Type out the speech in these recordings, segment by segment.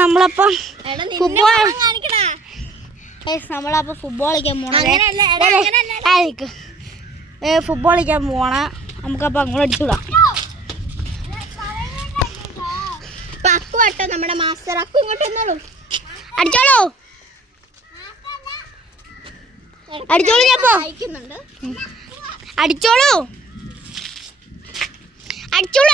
നമ്മളപ്പം football കളിക്കാൻ പോണ നമുക്കപ്പോൾ അങ്ങോട്ട് അടിച്ചുവിടാം. അക്കു കേട്ടോ നമ്മുടെ മാസ്റ്റർ. അക്കു ഇങ്ങോട്ട് വന്നോളൂ. അടിച്ചോളൂ ഞാപ്പോ അടിച്ചോളൂ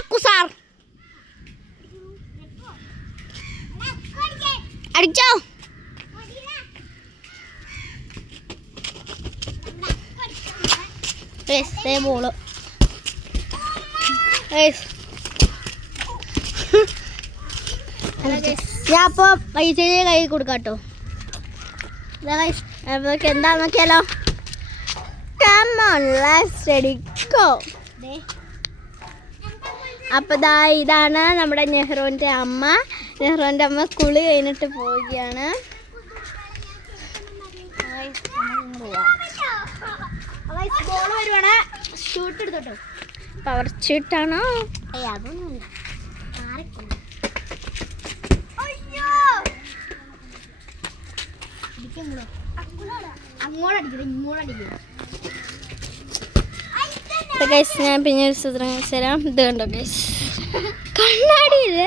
അക്കു സാർ അടിച്ചോ. ബോള് ഞാൻ അപ്പോൾ പൈസ കൈ കൊടുക്കാട്ടോ. എന്താ നോക്കിയാലോ. അപ്പോൾ ഇതാണ് നമ്മുടെ നെഹ്റുവിൻ്റെ അമ്മ. നെഹ്റുവിൻ്റെ അമ്മ കുളി കഴിഞ്ഞിട്ട് പോവുകയാണ്. ബോൾ വരുവാണ്. ഷൂട്ട് എടുത്തോട്ടോ. പവർ ഷൂട്ടാണോ? അതൊന്നുമില്ല. ഞാൻ പിന്നെ ഒരു ചിത്രം തരാം. ഇത് കണ്ടോ ഗൈസ്, കണ്ണാടിയിൽ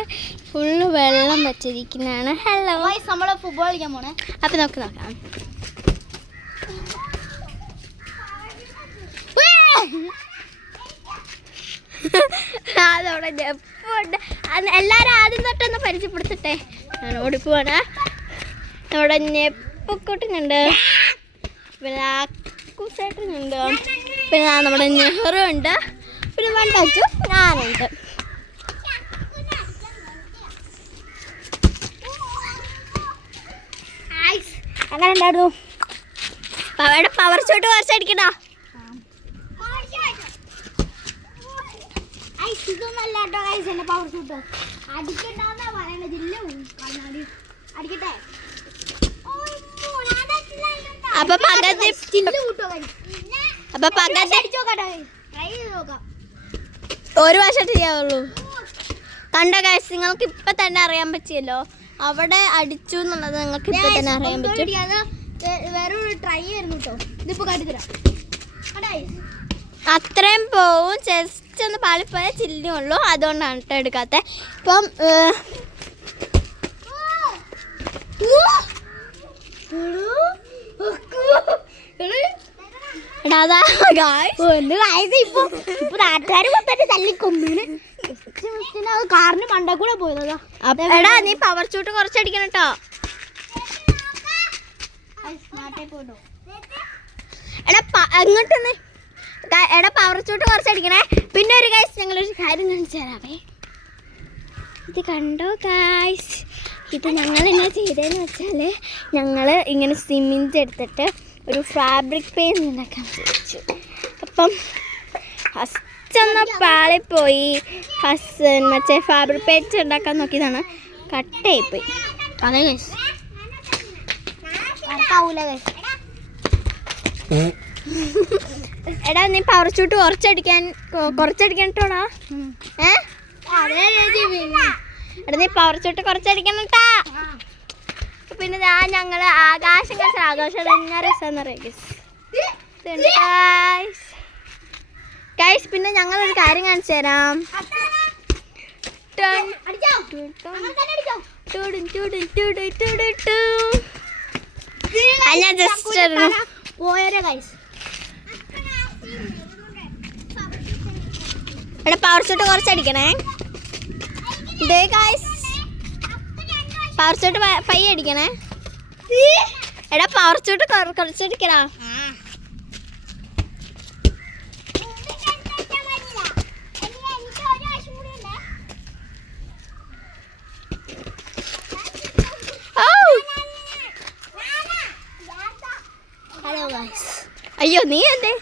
ഫുള്ള് വെള്ളം വെച്ചിരിക്കുന്നതാണ്. ഹലോ നമ്മൾ ഫുട്ബോൾ കളിക്കാൻ പോണേ. അപ്പം നമുക്ക് നോക്കാം. അതവിടെ ജപ്പുണ്ട്. എല്ലാവരും ആദ്യം തൊട്ടൊന്ന് പരിചയപ്പെടുത്തിട്ടെ. ഞാൻ ഓടിപ്പോവാണ്. നമ്മുടെ നെപ്പൊക്കൂട്ടിനുണ്ട്, പിന്നെ അക്കുസേട്ടനുണ്ട്, പിന്നെ നമ്മുടെ നെഹ്റു ഉണ്ട്, പിന്നെ വണ്ടച്ചു ഞാനുണ്ട്. അങ്ങനെ ഉണ്ടായിരുന്നു. Power shot കുറച്ചടിക്കണോ? ഇതൊന്നല്ല കേട്ടോ ഗൈസ്, എൻ്റെ പവർ ഷൂട്ട് അടിക്കണ്ടെന്നാ പറയണത്. ഇല്ല അടിക്കട്ടെ. അപ്പൊ ഒരു വർഷം ചെയ്യാവുള്ളൂ. കണ്ട ഗൈസ്, നിങ്ങൾക്ക് ഇപ്പൊ തന്നെ അറിയാൻ പറ്റിയല്ലോ. അവിടെ അടിച്ചു എന്നുള്ളത് നിങ്ങൾക്ക് ഇപ്പൊ തന്നെ അറിയാൻ പറ്റും. വേറൊരു ട്രൈ ആയിരുന്നു കേട്ടോ. ഇതിപ്പോ കാട്ടിത്തരാം. അത്രയും പോവും. ജസ്റ്റ് ഒന്ന് പാളിപ്പോയാൽ ചില്ലിനേ ഉള്ളൂ. അതുകൊണ്ടാണ് കേട്ടോ എടുക്കാത്ത. ഇപ്പം കാറിന് മണ്ട കൂടെ പോയതാ. എടാ നീ പവർ ഷൂട്ട് കുറച്ചടിക്കണം കേട്ടോ. എടാ അങ്ങോട്ടൊന്ന് എടാ പവർ ഷൂട്ട് കുറച്ചടിക്കണേ. പിന്നെ ഒരു ഗൈസ് ഞങ്ങളൊരു കാര്യം കാണിച്ചു തരാവേ. ഇത് കണ്ടോ ഗൈസ്, ഇത് ഞങ്ങൾ എന്നാ ചെയ്തതെന്ന് വെച്ചാൽ ഞങ്ങൾ ഇങ്ങനെ സിമെൻറ്റ് എടുത്തിട്ട് ഒരു ഫാബ്രിക് പെയിൻറ് ഉണ്ടാക്കാൻ വിചാരിച്ചു. അപ്പം ഫസ്റ്റ് ഒന്ന് പാളിപ്പോയി. മറ്റേ ഫാബ്രിക് പെയിൻറ് ഉണ്ടാക്കാൻ നോക്കിയതാണ്, കട്ടായിപ്പോയി. അതെ ഗൈസ്, കട്ടാവൂല ഗൈസ്. എടാ നീ പവർ ഷൂട്ട് കുറച്ചടിക്കണോടാ. എടാ നീ പവർ ഷൂട്ട് കുറച്ചടിക്കണം കേട്ടാ. പിന്നെ ഞങ്ങൾ ആകാശം കഴിച്ച ആഘോഷം എന്നാ രസമെന്നറിയാം ഗൈസ്. പിന്നെ ഞങ്ങളൊരു കാര്യം കാണിച്ചു തരാം. ഞാൻ ജസ്റ്റ് പോയാലോ ഗൈസ്. എടാ പവർ ഷൂട്ട് കുറച്ചടിക്കണേ. ഇതേ ഗൈസ്, പവർ ഷൂട്ട് പൈ അടിക്കണേ. എടാ പവർ ഷൂട്ട് കുറച്ചടിക്കണ. Hello guys. അയ്യോ നീ എന്തേ?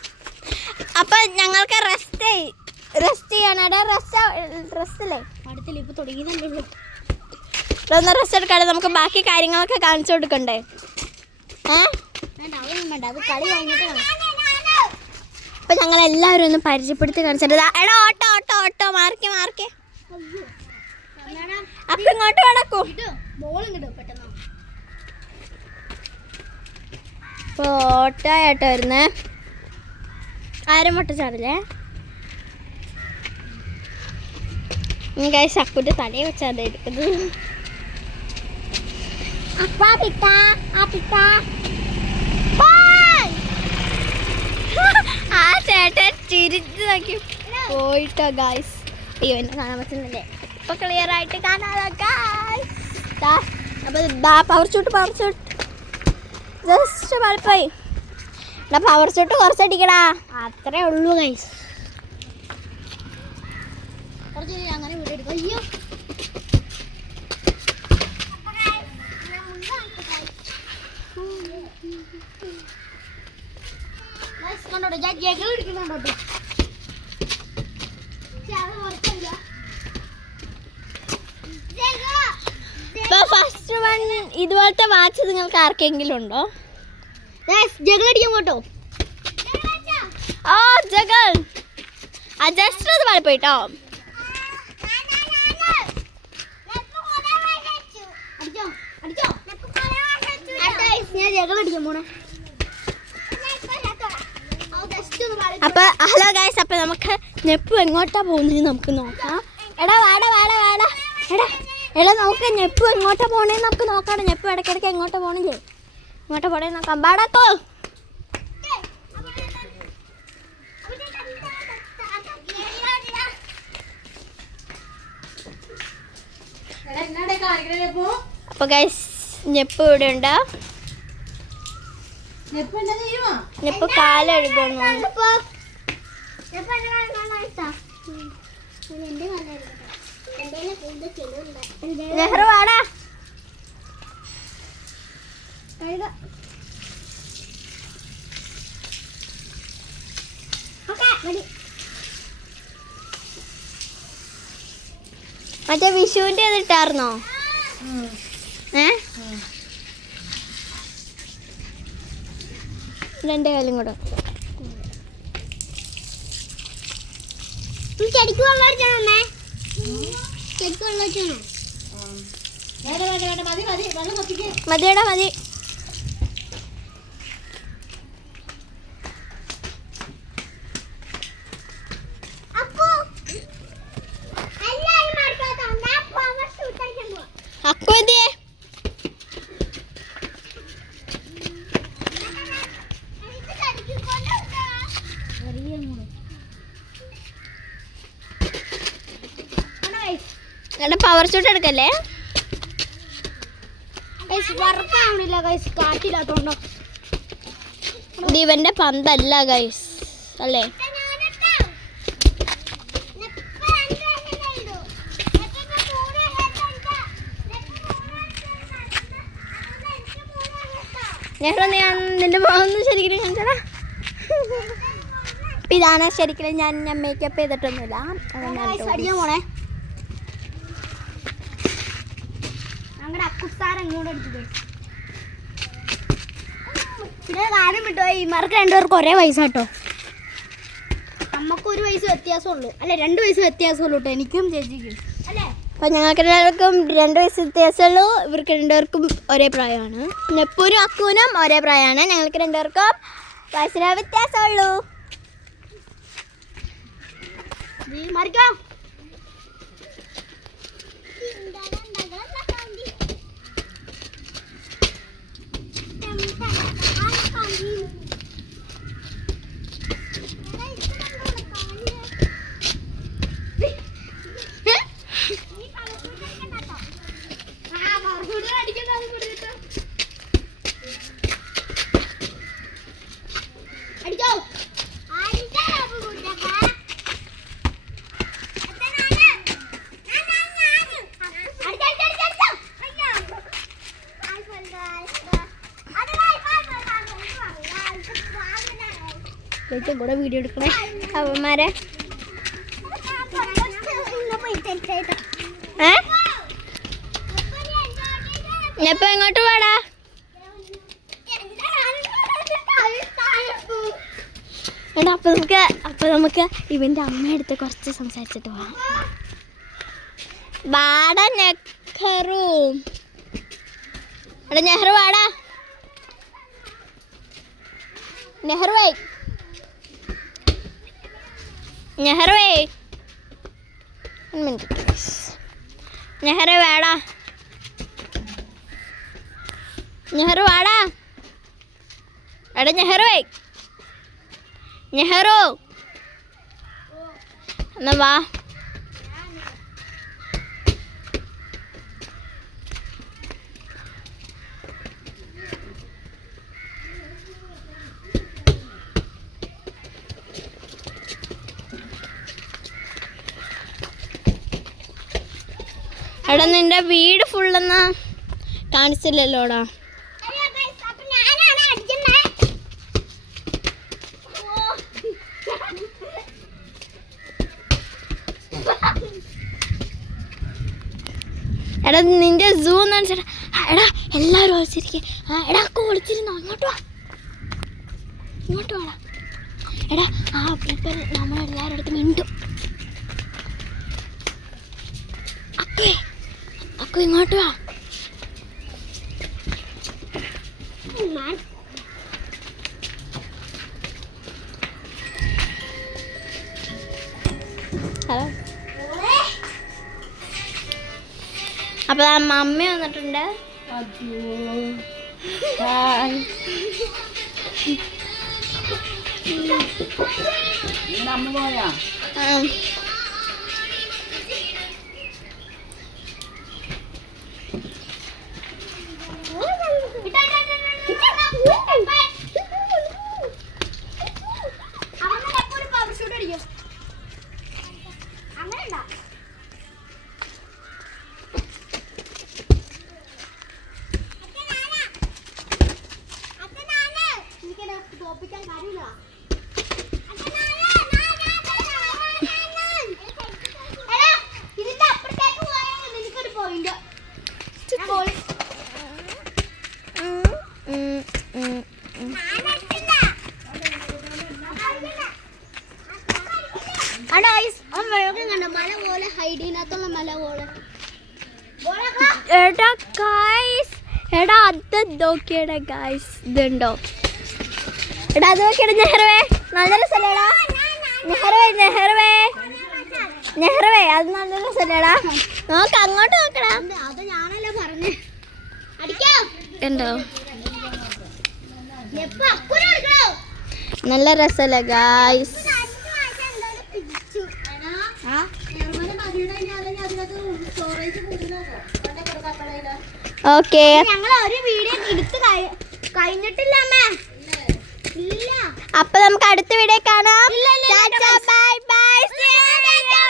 അപ്പൊ ഞങ്ങൾക്ക് റെസ്റ്റ് ചെയ്യണം. റെസ്റ്റല്ലേ അടുത്തില്ല, ഇപ്പൊ തുടങ്ങിയതല്ലേ. ഒന്ന് റെസ്റ്റ് എടുക്കാതെ നമുക്ക് ബാക്കി കാര്യങ്ങളൊക്കെ കാണിച്ചു കൊടുക്കണ്ടേ? അത് കളി കഴിഞ്ഞിട്ട്. അപ്പൊ ഞങ്ങൾ എല്ലാവരും ഒന്ന് പരിചയപ്പെടുത്തി കാണിച്ചിട്ട്. എടാ ഓട്ടോ ഓട്ടോ ഓട്ടോ മാർക്കേ. അപ്പൊ ഇങ്ങോട്ട് കിടക്കും ഓട്ടയായിട്ട് വരുന്നേ. ആരും മുട്ട ചാടില്ലേ ശക്കുന്റെ തലയെ വെച്ചാൽ എടുക്കുന്നത്. ആ ചേട്ടൻ ചിരിച്ചു നോക്കി പോയിട്ടോ ഗായ്സ്. അയ്യോ എന്നെ കാണാൻ പറ്റുന്നില്ലേ? ഇപ്പൊ ക്ലിയർ ആയിട്ട് കാണാലോ ഗായ്സ്. അപ്പൊ പവർ ഷൂട്ട് ജസ്റ്റ് പലപ്പോയി പവർ ഷൂട്ട് കുറച്ചടിക്കടാ. അത്രേ ഉള്ളൂ ഗൈസ്. അങ്ങനെ വീഡിയോ എടുക്കും. അയ്യോ ഫസ്റ്റ് വൺ ഇതുപോലത്തെ വാച്ച് നിങ്ങൾക്ക് ആർക്കെങ്കിലും ഉണ്ടോ? ജഗടിക്കാൻ കേട്ടോ. ഓ ജഗൽ ജസ്റ്റ് അത് വളരെ പോയിട്ടോ. അപ്പൊ ഹലോ ഗൈസ്, അപ്പൊ നമുക്ക് നെപ്പ് എങ്ങോട്ടാ പോകുന്നത് നമുക്ക് നോക്കാം. എടാ വാടാ വാടാ വാടാ എടാ നമുക്ക് നെപ്പ് എങ്ങോട്ടാ പോണേന്ന് നമുക്ക് നോക്കാം. നെപ്പ് ഇടയ്ക്കിടയ്ക്ക് എങ്ങോട്ടാ പോണില്ലേ? ഇങ്ങോട്ടാ പോണേ നോക്കാം. ബാടാക്കോ അപ്പൊ ഗൈസ് നെപ്പ് ഇവിടെ ഉണ്ട്. നെപ്പ് കാലെഴുകുന്നു. നെഹ്റു വാടാ. മറ്റേ വിഷുവിന്റെ ഇട്ടായിരുന്നോ? രണ്ട് കാലും കൂടെ മതിയടാ മതി. അക്കു എന്തിയേ? പവർ ഷൂട്ട് എടുക്കല്ലേ? കാട്ടില്ലാത്തോണ്ടോ? ഇവന്റെ പന്തല്ല ഗൈസ് അല്ലേ? നെഹ്റു നിന്റെ മുഖമൊന്നും ശരിക്കും കാണിച്ചടാ. ഇതാണ് ശരിക്കും ഞാൻ മേക്കപ്പ് ചെയ്തിട്ടൊന്നുമില്ല. മോളെ ഞങ്ങളുടെ അക്കുസാരം ഇങ്ങോട്ട് അടിച്ചത്. പിന്നെ കാര്യം വിട്ടോ, ഇമാർക്ക് രണ്ടുപേർക്ക് ഒരേ വയസ്സാട്ടോ. നമുക്കൊരു വയസ്സ് വ്യത്യാസമുള്ളൂ അല്ലെ? 2 വയസ്സ് വ്യത്യാസമുള്ളൂ കേട്ടോ, എനിക്കും ചേച്ചിക്കും അല്ലേ? അപ്പം ഞങ്ങൾക്ക് എല്ലാവർക്കും 2 വയസ്സ് വ്യത്യാസമുള്ളൂ. ഇവർക്ക് രണ്ടുപേർക്കും ഒരേ പ്രായമാണ്. നെപ്പൂനും അക്കൂനും ഒരേ പ്രായമാണ്. ഞങ്ങൾക്ക് രണ്ടുപേർക്കും വയസ്സിന് വ്യത്യാസമുള്ളൂ. മറിക്കാം. കൂടെ വീഡിയോ എടുക്കണേ അവന്മാരെ. എപ്പോ എങ്ങോട്ട് പോടാ? എടാ അപ്പൊ നമുക്ക് ഇവന്റെ അമ്മയടുത്ത് കുറച്ച് സംസാരിച്ചിട്ട് പോവാം. വാടാ നെഹ്റു. എടാ നെഹ്റു വാടാ. നെഹ്റുവേ നെഹ്റുവേ നെഹ്റു വാടാ. നെഹ്റു വാടാ. എടാ നെഹ്റുവേ നെഹ്റു എന്നാ വാ. എടാ നിന്റെ വീട് ഫുള്ളെന്നാ കാണിച്ചില്ലല്ലോടാ. എടാ നിന്റെ സൂ എന്ന് വെച്ചാൽ എടാ എല്ലാവരും ഒളിച്ചിരിക്കുക. എടാ ഒക്കെ ഒളിച്ചിരുന്നോ? ഇങ്ങോട്ട് വാ, ഇങ്ങോട്ട് വാടാ. എടാ ഇപ്പം നമ്മളെല്ലാവരുടെ അടുത്ത് മിണ്ടും. അക്കു ഇങ്ങോട്ട് വാ. ഹലോ. അപ്പൊ മമ്മി വന്നിട്ടുണ്ട്. എടാ അത് നോക്കിയടാ ഗൈസ്, ഇതുണ്ടോ? എടാ അത് നോക്കിയടാ നെഹ്റുവേ, നല്ല രസമല്ലേടാ? നെഹ്റുവേ അത് നല്ല രസമല്ലേടാ? നോക്ക് അങ്ങോട്ട് നോക്കടാ. ഉണ്ടോ? നല്ല രസമല്ലേ ഗൈസ്? ഓക്കെ, ഞങ്ങൾ ഒരു വീഡിയോ എടുത്ത് കഴിഞ്ഞിട്ടില്ല അമ്മ. അപ്പൊ നമുക്ക് അടുത്ത വീഡിയോ കാണാം.